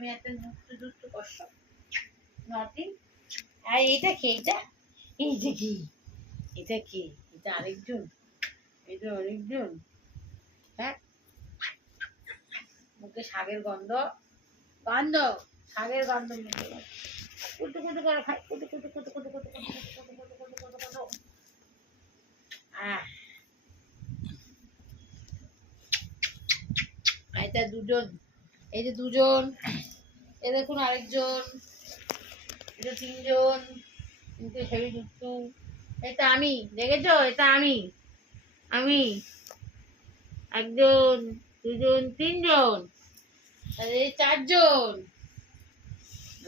তুমি একটা দুষ্টু দুষ্টু করছো নটি। আর এইটা কি? এইটা কি? এটা কি? এটা আরেকজন? এটা আরেকজন? হ্যাঁ, মুখে শাকের গন্ধ, গন্ধ, শাকের গন্ধ মুখে। কুটু কুটু করে খাই, কুটু কুটু কুটু কুটু কুটু কুটু কুটু কুটু কুটু কুটু কুটু কুটু। এটা দুজন, এই যে দুজন, এ দেখুন আরেকজন, এটা তিনজন, কিন্তু হেভি দুষ্টু। এটা আমি, দেখেছো? এটা আমি, আমি একজন, দুজন, তিনজন, আর এই চারজন,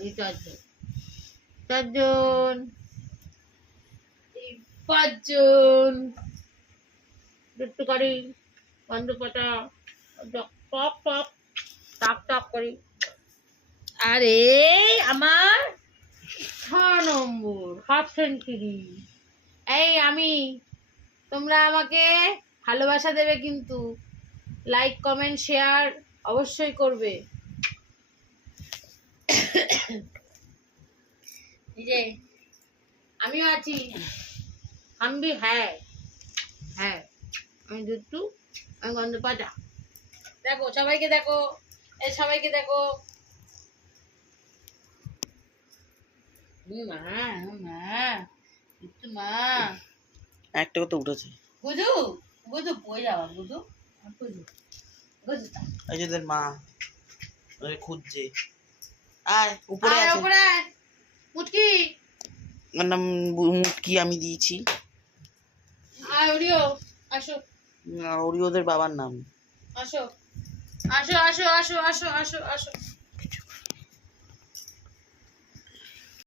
এই চারজন, চারজন, এই পাঁচজন, দুষ্টু করি, বন্ধ পাটা, টক টক টক টক করি। আরে আমার 6 নম্বর হাফ সেঞ্চুরি। এই আমি, তোমরা আমাকে ভালোবাসা দেবে কিন্তু, লাইক কমেন্ট শেয়ার অবশ্যই করবে। এই যে আমিও আছি, আমি হ্যাঁ হ্যাঁ, আমি দুট্টু, আমি গন্ধ পাটা। দেখো সবাইকে, দেখো এই সবাইকে দেখো। মা মা একটু মা, একটা কথা উঠেছে। বুঝু বুঝু পড়ে যাওয়া, বুঝু বুঝু বুঝু। এই যে তোর মা ওরে খুঁজছে। আয় উপরে আছে। উপরে আয় মুটকি। ওর নাম মুটকি আমি দিয়েছি। আয় ওরিও, আসো। ওরিওদের বাবার নাম। আসো আসো আসো আসো আসো আসো আসো।